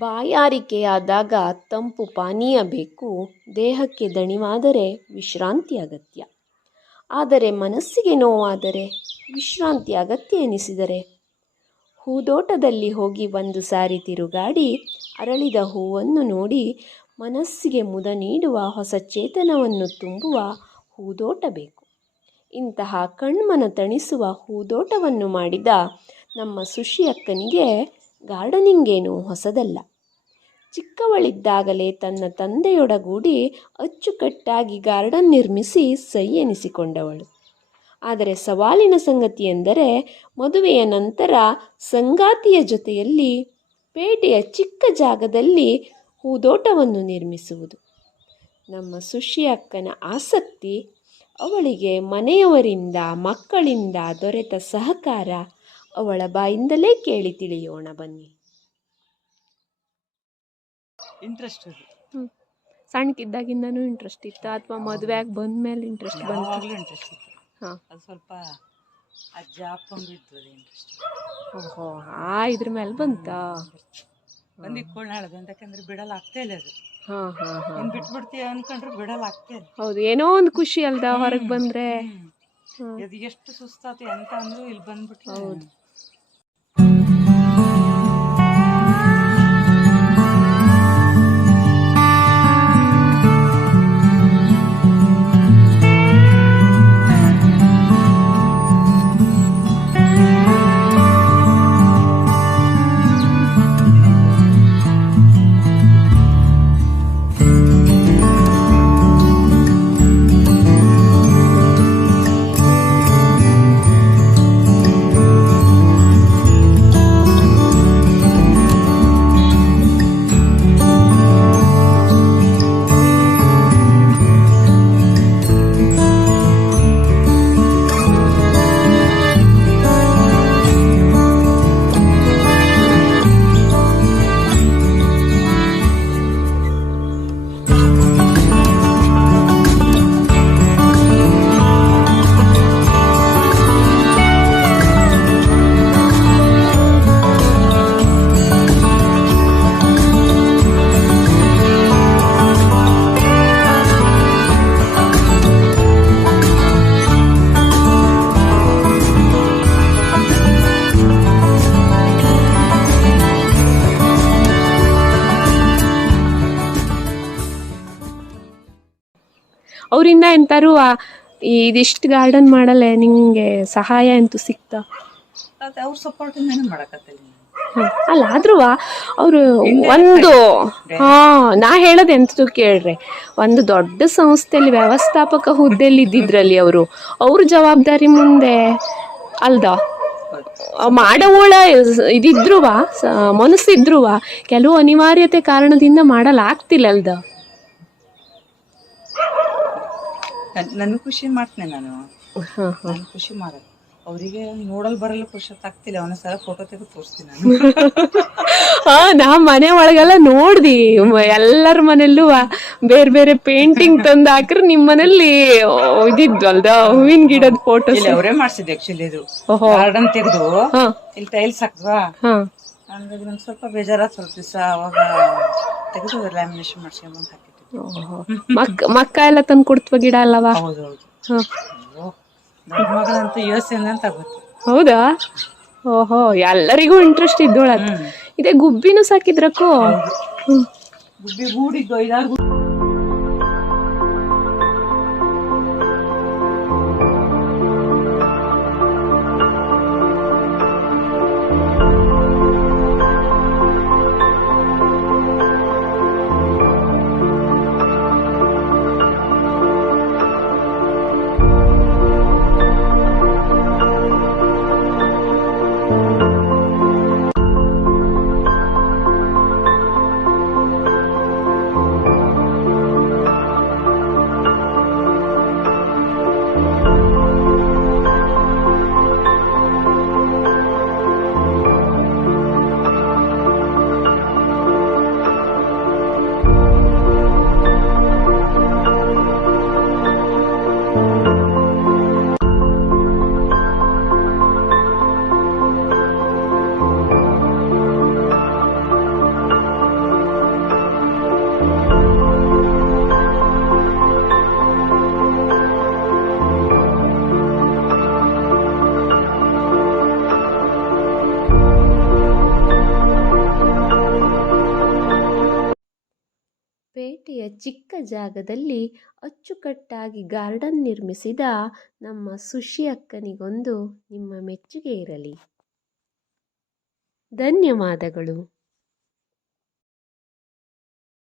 ಬಾಯಾರಿಕೆಯಾದಾಗ ತಂಪು ಪಾನೀಯ ಬೇಕು, ದೇಹಕ್ಕೆ ದಣಿವಾದರೆ ವಿಶ್ರಾಂತಿ ಅಗತ್ಯ. ಆದರೆ ಮನಸ್ಸಿಗೆ ನೋವಾದರೆ ವಿಶ್ರಾಂತಿ ಅಗತ್ಯ ಎನಿಸಿದರೆ ಹೂದೋಟದಲ್ಲಿ ಹೋಗಿ ಒಂದು ಸಾರಿ ತಿರುಗಾಡಿ ಅರಳಿದ ಹೂವನ್ನು ನೋಡಿ ಮನಸ್ಸಿಗೆ ಮುದ ನೀಡುವ ಹೊಸ ಚೇತನವನ್ನು ತುಂಬುವ ಹೂದೋಟ ಬೇಕು. ಇಂತಹ ಕಣ್ಮನ ತಣಿಸುವ ಹೂದೋಟವನ್ನು ಮಾಡಿದ ನಮ್ಮ ಸುಶಿ ಅಕ್ಕನಿಗೆ ಗಾರ್ಡನಿಂಗ್ ಏನು ಹೊಸದಲ್ಲ. ಚಿಕ್ಕವಳಿದ್ದಾಗಲೇ ತನ್ನ ತಂದೆಯೊಡಗೂಡಿ ಅಚ್ಚುಕಟ್ಟಾಗಿ ಗಾರ್ಡನ್ ನಿರ್ಮಿಸಿ ಸೈ ಎನಿಸಿಕೊಂಡವಳು. ಆದರೆ ಸವಾಲಿನ ಸಂಗತಿ ಎಂದರೆ ಮದುವೆಯ ನಂತರ ಸಂಗಾತಿಯ ಜೊತೆಯಲ್ಲಿ ಪೇಟೆಯ ಚಿಕ್ಕ ಜಾಗದಲ್ಲಿ ಹೂದೋಟವನ್ನು ನಿರ್ಮಿಸುವುದು. ನಮ್ಮ ಸುಶಿ ಅಕ್ಕನ ಆಸಕ್ತಿ ಅವಳಿಗೆ ಮನೆಯವರಿಂದ ಮಕ್ಕಳಿಂದ ದೊರೆತ ಸಹಕಾರ ಅವಳ ಬಾಯಿಂದಲೇ ಕೇಳಿ ತಿಳಿಯೋಣ ಬನ್ನಿ. ಇಂಟ್ರೆಸ್ಟ್ ಸಣ್ಣಕ್ಕಿದ್ದಾಗಿಂದನೂ ಇಂಟ್ರೆಸ್ಟ್ ಇತ್ತು ಅಥವಾ ಮದುವೆಯಾಗಿ ಬಂದ್ಮೇಲೆ ಇಂಟ್ರೆಸ್ಟ್ ಬಂತು? ಇಂಟ್ರೆಸ್ಟ್ ಇತ್ತು. ಅದು ಸ್ವಲ್ಪ ಅಜ್ಜ ಅಪ್ಪಂಗಿದ್ದು ಇಂಟ್ರೆಸ್ಟ್. ಓಹೋ, ಇದ್ರ ಮೇಲೆ ಬಂತಾ? ಬಂದಿಟ್ಕೊಳ್ಳ ಯಾಕಂದ್ರೆ ಬಿಡಲ್ಲ ಆಗ್ತಾ ಇಲ್ಲ ಅದು. ಬಿಟ್ಬಿಡ್ತೀಯ ಅನ್ಕೊಂಡ್ರೆ ಬಿಡಲ್ಲ ಆಗ್ತಾ ಇಲ್ಲ. ಹೌದು, ಏನೋ ಒಂದು ಖುಷಿ ಅಲ್ದ ಹೊರಗೆ ಬಂದ್ರೆ. ಅದು ಎಷ್ಟು ಸುಸ್ತಾತಿ ಅಂತ ಅಂದ್ರು ಇಲ್ಲಿ ಬಂದ್ಬಿಟ್ರೆ. ಹೌದು. ಅವರಿಂದ ಎಂತಾರು ಇದಿಷ್ಟು ಗಾರ್ಡನ್ ಮಾಡಲ್ಲ ನಿಂಗೆ ಸಹಾಯ ಅಂತೂ ಸಿಕ್ತಾ? ಅವ್ರ ಸಪೋರ್ಟಿಂದ ಮಾಡಕತ್ತಿಲ್ಲ. ಅಲ್ಲ ಆದ್ರೂ ಅವರು ಒಂದು ನಾ ಹೇಳೋದು ಎಂತದು ಕೇಳ್ರಿ, ಒಂದು ದೊಡ್ಡ ಸಂಸ್ಥೆಯಲ್ಲಿ ವ್ಯವಸ್ಥಾಪಕ ಹುದ್ದೆಯಲ್ಲಿ ಇದ್ದಿದ್ರಲ್ಲಿ ಅವ್ರ ಜವಾಬ್ದಾರಿ ಮುಂದೆ ಅಲ್ದ ಮಾಡವುಳ ಇದಿದ್ರು ಮನಸ್ಸಿದ್ರು ಕೆಲವು ಅನಿವಾರ್ಯತೆ ಕಾರಣದಿಂದ ಮಾಡಲಾಗ್ತಿಲ್ಲ ಅಲ್ದ. ನನಗೆ ಖುಷಿ ಮಾಡ್ತೇನೆ ನಾನು ಖುಷಿ ಮಾಡೋದು. ಅವರಿಗೆ ನೋಡಲ್ ಬರಲ್ಲ ಖುಷಿ ಆಗ್ತಿಲ್ಲ. ಒಂದ್ಸಲ ಫೋಟೋ ತೆಗೆದು ತೋರಿಸ್ತೀನಿ ನಾನು. ನಾ ಮನೆ ಒಳಗೆಲ್ಲ ನೋಡ್ದಿ ಎಲ್ಲರ ಮನೆಯಲ್ಲೂ ಬೇರೆ ಬೇರೆ ಪೇಂಟಿಂಗ್ ತಂದು ಹಾಕ್ರೆ ನಿಮ್ ಮನೇಲಿ ಇದಿದ್ವಲ್ದ ಹೂವಿನ ಗಿಡದ ಫೋಟೋ ಅವರೇ ಮಾಡ್ಸಿದ್ದೆ. ಆಕ್ಚುಲಿ ಇದು ಗಾರ್ಡನ್ ತೆಗೆದು ಇಲ್ಲಿ ಟೈಲ್ಸ್ ಹಾಕ್ವಾ, ಹಂಗಾಗಿ ನಂಗೆ ಸ್ವಲ್ಪ ಬೇಜಾರ. ಸ್ವಲ್ಪ ದಿವಸ ಅವಾಗ ತೆಗೆದು ಲ್ಯಾಮಿನೇಷನ್ ಮಾಡ್ಸ್ಕೊಂಡ್ ಹಾಕಿದ್ದೆ. ಮಕ್ಕ ಎಲ್ಲ ತಂದು ಕೊಡ್ತವ ಗಿಡ ಅಲ್ಲವಾ? ಮಗಳಂತೂ ಯೋಚನೆ ಅಂತ ಗೊತ್ತು. ಹೌದಾ? ಓಹೋ, ಎಲ್ಲರಿಗೂ ಇಂಟ್ರೆಸ್ಟ್ ಇದ್ದೋಳ. ಇದೇ ಗುಬ್ಬಿನೂ ಸಾಕಿದ್ರಕ್ಕೋ? ಗುಬ್ಬಿ ಗೂಡಿದ್ದು 5-6 ಚಿಕ್ಕ ಜಾಗದಲ್ಲಿ ಅಚ್ಚುಕಟ್ಟಾಗಿ ಗಾರ್ಡನ್ ನಿರ್ಮಿಸಿದ ನಮ್ಮ ಸುಶಿ ಅಕ್ಕನಿಗೊಂದು ನಿಮ್ಮ ಮೆಚ್ಚುಗೆ ಇರಲಿ. ಧನ್ಯವಾದಗಳು.